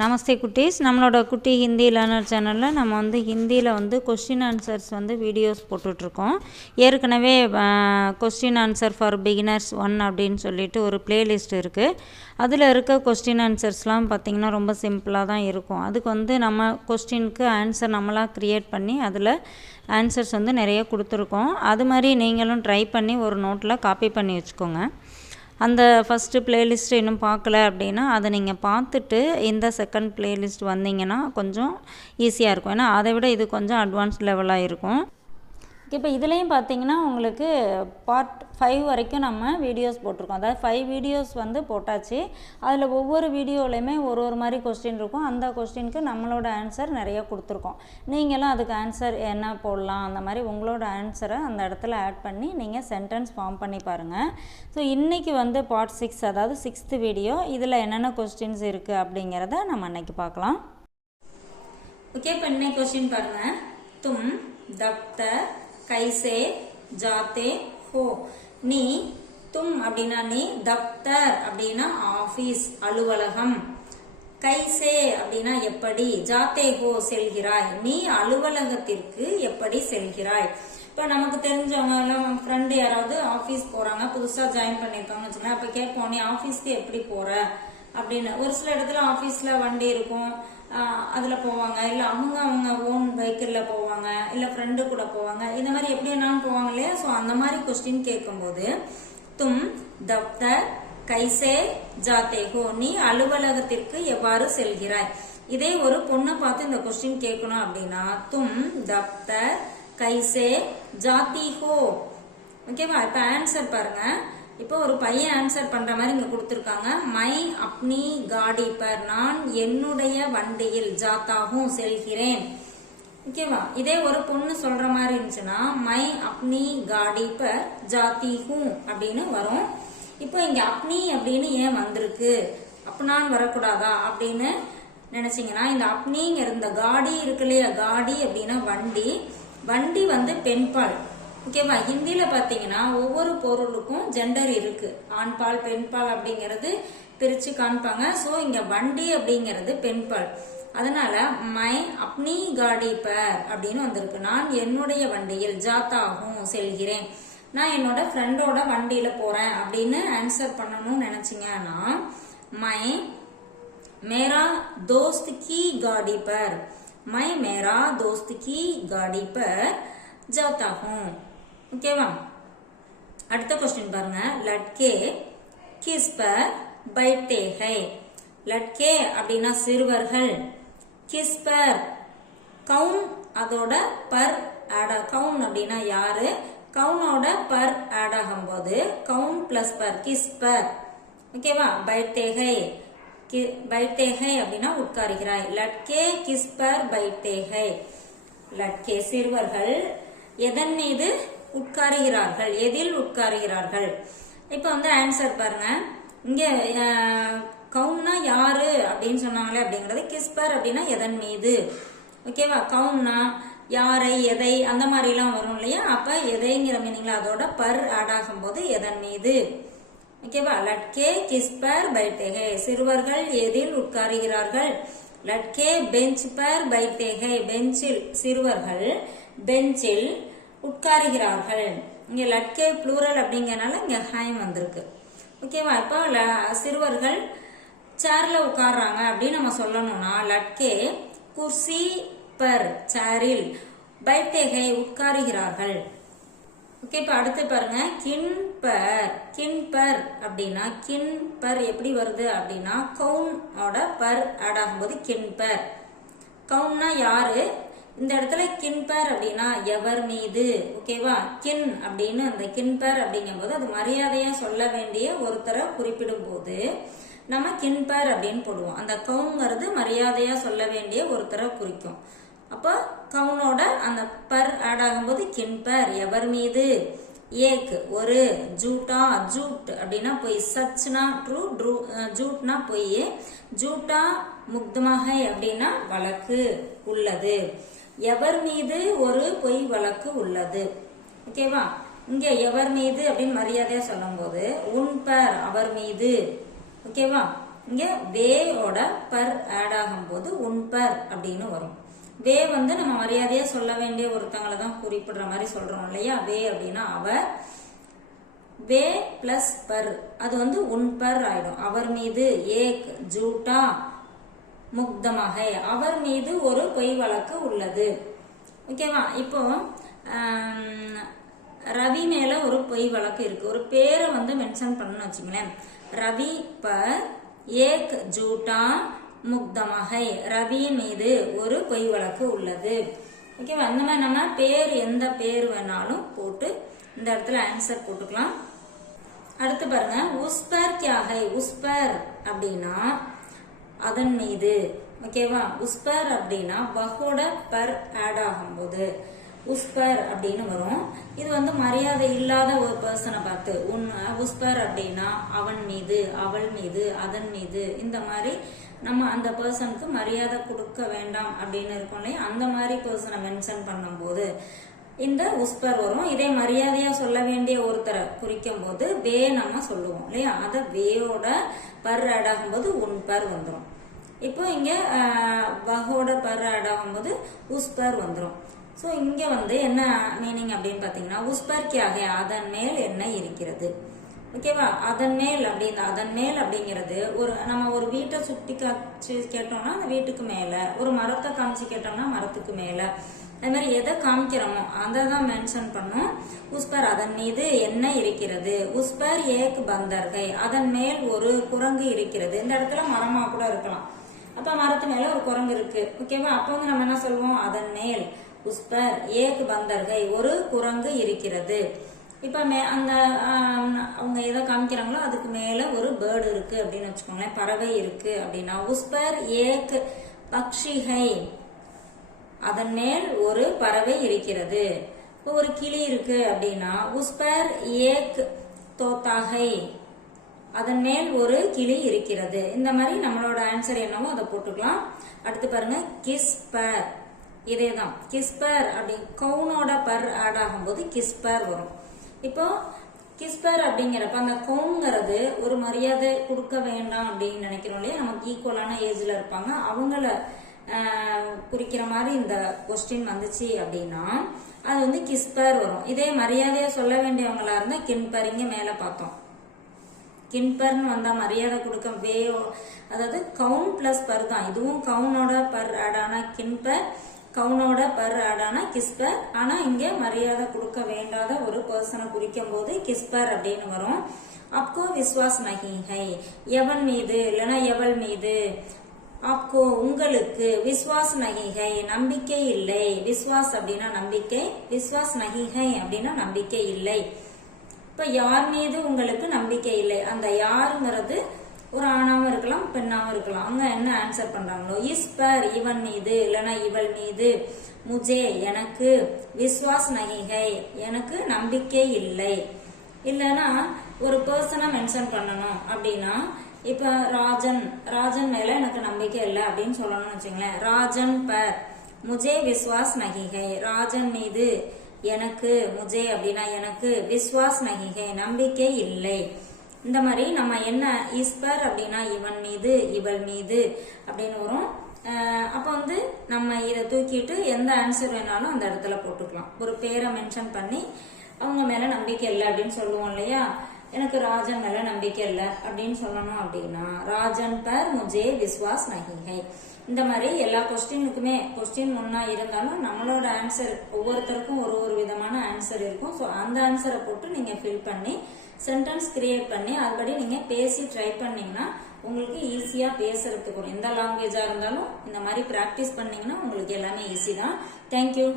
நமஸ்தே குட்டீஸ். நம்மளோட குட்டி ஹிந்தி லேர்னர் சேனலில் நம்ம ஹிந்தியில் கொஸ்டின் ஆன்சர்ஸ் வீடியோஸ் போட்டுட்ருக்கோம். ஏற்கனவே கொஸ்டின் ஆன்சர் ஃபார் பிகினர்ஸ் 1 அப்படின்னு சொல்லிட்டு ஒரு பிளேலிஸ்ட் இருக்குது. அதில் இருக்க கொஸ்டின் ஆன்சர்ஸ்லாம் பார்த்திங்கன்னா ரொம்ப சிம்பிளாக தான் இருக்கும். அதுக்கு நம்ம கொஸ்டினுக்கு ஆன்சர் நம்மளாக க்ரியேட் பண்ணி அதில் ஆன்சர்ஸ் நிறைய கொடுத்துருக்கோம். அது மாதிரி நீங்களும் ட்ரை பண்ணி ஒரு நோட்டில் காப்பி பண்ணி வச்சுக்கோங்க. அந்த ஃபஸ்ட்டு பிளேலிஸ்ட் இன்னும் பார்க்கல அப்படின்னா அதை நீங்கள் பார்த்துட்டு இந்த செகண்ட் பிளேலிஸ்ட் வந்தீங்கன்னா கொஞ்சம் ஈஸியாக இருக்கும். ஏன்னா அதை விட இது கொஞ்சம் அட்வான்ஸ் லெவலாக இருக்கும். இப்போ இதுலேயும் பார்த்தீங்கன்னா உங்களுக்கு பார்ட் 5 வரைக்கும் நம்ம வீடியோஸ் போட்டிருக்கோம். அதாவது 5 வீடியோஸ் போட்டாச்சு. அதில் ஒவ்வொரு வீடியோலையுமே ஒரு மாதிரி கொஸ்டின் இருக்கும். அந்த கொஸ்டினுக்கு நம்மளோட ஆன்சர் நிறைய கொடுத்துருக்கோம். நீங்களும் அதுக்கு ஆன்சர் என்ன போடலாம் அந்த மாதிரி உங்களோட ஆன்சரை அந்த இடத்துல ஆட் பண்ணி நீங்கள் சென்டென்ஸ் ஃபார்ம் பண்ணி பாருங்கள். ஸோ இன்றைக்கி பார்ட் 6, அதாவது 6th வீடியோ. இதில் என்னென்ன கொஸ்டின்ஸ் இருக்குது அப்படிங்கிறத நம்ம அன்றைக்கி பார்க்கலாம். ஓகே, இப்போ இன்னைக்கு கொஸ்டின் பாருங்கள். தும் தப்தர் கைசே ஜாத்தே ஹோ. நீ தும் அப்படின்னா நீ, தப்தர் அப்படின்னா ஆபீஸ் அலுவலகம், கைசே அப்படின்னா எப்படி, ஜாத்தே ஹோ செல்கிறாய், நீ அலுவலகத்திற்கு எப்படி செல்கிறாய். இப்போ நமக்கு தெரிஞ்சவங்க எல்லாம் ஃப்ரெண்டு யாராவது ஆஃபீஸ் போறாங்க, புதுசா ஜாயின் பண்ணிருக்காங்கன்னு வச்சுக்கோங்க. அப்ப கேட்போம், நீ ஆஃபீஸ்க்கு எப்படி போற அப்படின்னு. ஒரு சில இடத்துல ஆஃபீஸ்ல வண்டி இருக்கும், அதுல போவாங்க. இல்ல அவங்க ஓன் வெஹிக்கிள்ல போவாங்க, இல்ல ஃப்ரெண்டு கூட போவாங்க. இந்த மாதிரி எப்படி என்னாலும் போவாங்க இல்லையா. சோ அந்த மாதிரி கொஸ்டின் கேட்கும்போது தும் தப்தர் கைசே ஜாத்தே ஹோ, நீ அலுவலகத்திற்கு எவ்வாறு செல்கிறாய். இதே ஒரு பொண்ணை பார்த்து இந்த கொஸ்டின் கேட்கணும் அப்படின்னா தும் தப்தர் கைசே ஜாத்தி ஹோ. ஓகேவா. இப்ப ஆன்சர் பாருங்க. இப்போ ஒரு பையன் ஆன்சர் பண்ற மாதிரி இங்க கொடுத்திருக்காங்க. மை அப்னி காடி பர், நான் என்னுடைய வண்டியில், ஜாத்தாகும் செல்கிறேன். ஓகேவா. இதே ஒரு பொண்ணு சொல்ற மாதிரி இருந்துச்சுன்னா மை அப்னி காடி பர் ஜாத்தி ஹூ அப்படின்னு வரும். இப்போ இங்க அப்னி அப்படின்னு ஏன் வந்திருக்கு, அப்னான் வரக்கூடாதா அப்படின்னு நினைச்சீங்கன்னா இந்த அப்னிங்கிற இந்த காடி இருக்கு இல்லையா, காடி அப்படின்னா வண்டி. வண்டி பெண்பால். ஓகேவா. ஹிந்தியில பாத்தீங்கன்னா ஒவ்வொரு பொருளுக்கும் ஜெண்டர் இருக்கு. ஆண்பால் பெண்பால் அப்படிங்கறது பிரிச்சு காண்பாங்க. சோ இங்க வண்டி அப்படிங்கிறது பெண்பால். அதனால மை அப்னி காடி பர் அப்படின்னு வந்திருக்கு. நான் என்னுடைய வண்டியில், ஜாத்தாகும் செல்கிறேன், நான் என்னோட ஃப்ரெண்டோட வண்டியில போறேன் அப்படின்னு ஆன்சர் பண்ணணும்னு நினைச்சீங்கன்னா மை மேரா தோஸ்த் கி காடி பர், மை மேரா தோஸ்த் கி காடி பர் ஜாத்தா ஹூ. ஓகேவா. அடுத்த क्वेश्चन பாருங்க. லட்கே கிஸ் பர் பைட்டே ஹை. லட்கே அப்படின்னா சிறுவர்கள், கிஸ் பர் கவுன் அதோட பர் ஆட், கவுன் அப்படின்னா யாரு, கவுனோட பர் ஆட் ஆகும்போது gown plus per, kiss per. ஓகேவா. பைட்டே ஹை, பைட்டே ஹை அப்படின்னா உட்காருகிறாய். லட்கே கிஸ் பர் பைட்டே ஹை. லட்கே சிறுவர்கள் எதன் மீது உட்காருகிறார்கள், எதில் உட்காருகிறார்கள். இப்ப ஆன்சர் பாருங்க. இங்க கவுன்னா யாரு அப்படின்னு சொன்னாங்களே அப்படிங்கறது, கிஸ்பர் அப்படின்னா எதன் மீது. ஓகேவா. கவுன்னா யாரை எதை அந்த மாதிரி எல்லாம் வரும் இல்லையா. அப்ப எதைங்கிற மீனிங்ல அதோட பர் ஆட் ஆகும் போது எதன் மீது. ஓகேவா. லட்கே கிஸ்பர் பைட்டேகே, சிறுவர்கள் எதில் உட்காருகிறார்கள். லட்கே பெஞ்ச் பர் பைட்டேகே, பெஞ்சில், சிறுவர்கள் பெஞ்சில் உட்காருகிறார்கள். இங்க லட்கே ப்ளூரல் அப்படிங்கறனால இங்க ஹைம் வந்திருக்கு. ஓகேவா. இப்போ சிறுவர்கள் சேர்ல உட்கார்றாங்க அப்படின்னு நம்ம சொல்லணும்னா லட்கே குர்சி பர், சேரில், பைட்டேகை உட்காருகிறார்கள். ஓகே. இப்ப அடுத்து பாருங்க. கின் பர், கின் பர் அப்படின்னா கின் பர் எப்படி வருது அப்படின்னா கவுனோட பர் ஆட் ஆகும்போது கின் பர். கவுன்னா யாரு, இந்த இடத்துல கின்பர் அப்படின்னா எவர் மீது. ஓகேவா. கின் அப்படின்னு அந்த கின்பர் அப்படிங்கும் போது அது மரியாதையா சொல்ல வேண்டிய ஒருத்தரை குறிப்பிடும் போது நம்ம கின்பர் அப்படின்னு போடுவோம். அந்த கவுங்கிறது மரியாதையா சொல்ல வேண்டிய ஒருத்தரை குறிக்கும். அப்போ கவுனோட அந்த பர் ஆட் ஆகும்போது கின்பர் எவர் மீது. ஏக் ஒரு, ஜூட்டா ஜூட் அப்படின்னா பொய், சச்னா ட்ரூ, ஜூட்னா பொய், ஜூட்டா முக்தமாக அப்படின்னா வழக்கு உள்ளது. எவர் மீது ஒரு பொய் வழக்கு உள்ளது. ஓகேவா. இங்க எவர் மீது அப்படின்னு மரியாதையா சொல்லும் போது உன் பர் அவர் மீது. ஓகேவா. இங்க வேயோட பர் ஆட் ஆகும்போது உன்பர் அப்படின்னு வரும். வே வந்து நம்ம மரியாதையா சொல்ல வேண்டிய ஒருத்தங்களை தான் குறிப்பிடுற மாதிரி சொல்றோம் இல்லையா. வே அப்படின்னா அவர், வே பிளஸ் பர் அது வந்து உன்பர் ஆயிடும். அவர் மீது ஏக் ஜூட்டா முக்தமாக, அவர் மீது ஒரு பொய் வழக்கு உள்ளது. ஓகேவா. இப்போ ரவி மேல ஒரு பொய் வழக்கு இருக்கு. ஒரு பேரை வந்து மென்ஷன் பண்ணணும்னு வச்சுங்களேன். ரவி பர் ஏக் ஜூட்டா முக்தமாக, ரவியின் மீது ஒரு பொய் வழக்கு உள்ளது. ஓகேவா. அந்த மாதிரி நம்ம பேர் எந்த பேர் வேணாலும் போட்டு இந்த இடத்துல ஆன்சர் போட்டுக்கலாம். அடுத்து பாருங்க, உஸ்பர் கியா ஹை. உஸ்பர் அப்படின்னா அதன் மீது. ஓகேவா. உஸ்பர் அப்படின்னா வஹோட பர் ஆட் ஆகும்போது உஸ்பர் அப்படின்னு வரும். இது வந்து மரியாதை இல்லாத ஒரு பர்சனை பார்த்து உஸ்பர் அப்படின்னா அவன் மீது, அவள் மீது, அதன் மீது, இந்த மாதிரி நம்ம அந்த பர்சனுக்கு மரியாதை கொடுக்க வேண்டாம் அப்படின்னு இருக்கோம் இல்லையா. அந்த மாதிரி பர்சனை மென்ஷன் பண்ணும்போது இந்த உஸ்பர் வரும். இதே மரியாதையா சொல்ல வேண்டிய ஒருத்தரை குறிக்கும் போது வே நம்ம சொல்லுவோம் இல்லையா. அத வேயோட பர் ஆட் ஆகும்போது உன்பர் வந்துடும். இப்போ இங்க வஹோட பர் ஆட் ஆகும்போது உஸ்பர் வந்துடும். ஸோ இங்க வந்து என்ன மீனிங் அப்படின்னு பாத்தீங்கன்னா, உஸ்பர் கியாக அதன் மேல் என்ன இருக்கிறது. ஓகேவா. அதன் மேல் அப்படிங்கிறது நம்ம ஒரு வீட்டை சுட்டி காட்சி கேட்டோம்னா அந்த வீட்டுக்கு மேல, ஒரு மரத்தை காமிச்சு கேட்டோம்னா மரத்துக்கு மேல, அது மாதிரி எதை காமிக்கிறோமோ அதை தான் மென்ஷன் பண்ணும். உஸ்பர் அதன் மீது என்ன இருக்கிறது. உஸ்பர் ஏக் பந்தர்கை அதன் மேல் ஒரு குரங்கு இருக்கிறது. இந்த இடத்துல மரமா கூட இருக்கலாம். அப்ப மரத்து மேல ஒரு குரங்கு இருக்கு. ஓகேவா. அப்ப வந்து நம்ம என்ன சொல்லுவோம், அதன் மேல் உஸ்பர் ஏக் பந்தர்கை ஒரு குரங்கு இருக்கிறது. இப்ப அந்த அவங்க எதை காமிக்கிறாங்களோ அதுக்கு மேல ஒரு பேர்டு இருக்கு அப்படின்னு வச்சுக்கோங்களேன், பறவை இருக்கு அப்படின்னா உஸ்பர் ஏக் பக்ஷிஹை அதன் மேல் ஒரு பறவை இருக்கிறது. இப்போ ஒரு கிளி இருக்கு அப்படின்னா உஸ்பர் ஏக் தோத்தாகை அதன் மேல் ஒரு கிளி இருக்கிறது. இந்த மாதிரி நம்மளோட ஆன்சர் என்னவோ அதை போட்டுக்கலாம். அடுத்து பாருங்க, கிஸ்பர். இதேதான் கிஸ்பர் அப்படி கவுனோட பர் ஆட் ஆகும்போது கிஸ்பர் வரும். இப்போ கிஸ்பர் அப்படிங்கிறப்ப அந்த கவுங்கிறது ஒரு மரியாதை கொடுக்க வேண்டாம் அப்படின்னு நினைக்கிறோம் இல்லையா. நமக்கு ஈக்குவலான ஏஜ்ல இருப்பாங்க, அவங்கள குறிக்கிற மாதிரி இந்த கொஸ்டின் வந்துச்சு அப்படின்னா அது வந்து கிஸ்பர் வரும். இதே மரியாதையா சொல்ல வேண்டியவங்களா இருந்தா கின்பர். இங்க மேல பார்த்தோம் கின்பர்னு வந்தா மரியாதை கொடுக்க அதாவது கவுன் பிளஸ் பர் தான். இதுவும் கவுனோட பர் ஆடான கின்பர், கவுனோட பர் ஆடான கிஸ்பர். ஆனா இங்க மரியாதை கொடுக்க வேண்டாத ஒரு பர்சனை குறிக்கும் போது கிஸ்பர் அப்படின்னு வரும். அப்போ விஸ்வாஸ் நஹி ஹை எவன் மீது இல்லைன்னா எவள் மீது. அப்போ உங்களுக்கு விஸ்வாஸ் நஹி ஹை நம்பிக்கை இல்லை. விஸ்வாஸ் அப்படின்னா நம்பிக்கை, விஸ்வாஸ் நஹி ஹை அப்படின்னா நம்பிக்கை இல்லை. இப்ப யார் மீது உங்களுக்கு நம்பிக்கை இல்லை, அந்த யாருங்கிறது ஒரு ஆணாவும் இருக்கலாம் பெண்ணாவும் இருக்கலாம். அவங்க என்ன ஆன்சர் பண்றாங்களோ, இஸ் பர் இவன் மீது இல்லைன்னா இவள் மீது, முஜே எனக்கு, விஸ்வாஸ் நஹிஹை எனக்கு நம்பிக்கை இல்லை. இல்லைன்னா ஒரு பர்சனை மென்ஷன் பண்ணணும் அப்படின்னா இப்ப ராஜன் மேல எனக்கு நம்பிக்கை இல்லை அப்படின்னு சொல்லணும்னு வச்சுங்களேன். ராஜன் பர் முஜே விஸ்வாஸ் நஹிஹை ராஜன் மீது எனக்கு, முஜே அப்படின்னா எனக்கு, விஸ்வாஸ் நஹிஹை நம்பிக்கை இல்லை. இந்த மாதிரி நம்ம என்ன இஸ்பர் அப்படின்னா இவன் மீது இவள் மீது அப்படின்னு வரும். அப்ப வந்து நம்ம இதை தூக்கிட்டு எந்த ஆன்சர் வேணாலும் அந்த இடத்துல போட்டுக்கலாம். ஒரு பேரை மென்ஷன் பண்ணி அவங்க மேல நம்பிக்கை இல்லை அப்படின்னு சொல்லுவோம் இல்லையா. எனக்கு ராஜன் மேல நம்பிக்கை இல்லை அப்படின்னு சொல்லணும் அப்படின்னா ராஜன் பர் முஜே விஸ்வாஸ் நஹிஹை. இந்த மாதிரி எல்லா கொஸ்டினுக்குமே கொஸ்டின் ஒன்னா இருந்தாலும் நம்மளோட ஆன்சர் ஒவ்வொருத்தருக்கும் ஒரு விதமான ஆன்சர் இருக்கும். ஸோ அந்த ஆன்சரை போட்டு நீங்க ஃபில் பண்ணி சென்டென்ஸ் கிரியேட் பண்ணி அதுபடி நீங்க பேசி ட்ரை பண்ணீங்கன்னா உங்களுக்கு ஈஸியா பேசுறதுக்கு எந்த லாங்குவேஜா இருந்தாலும் இந்த மாதிரி பிராக்டிஸ் பண்ணீங்கன்னா உங்களுக்கு எல்லாமே ஈஸி தான். தேங்க்யூ.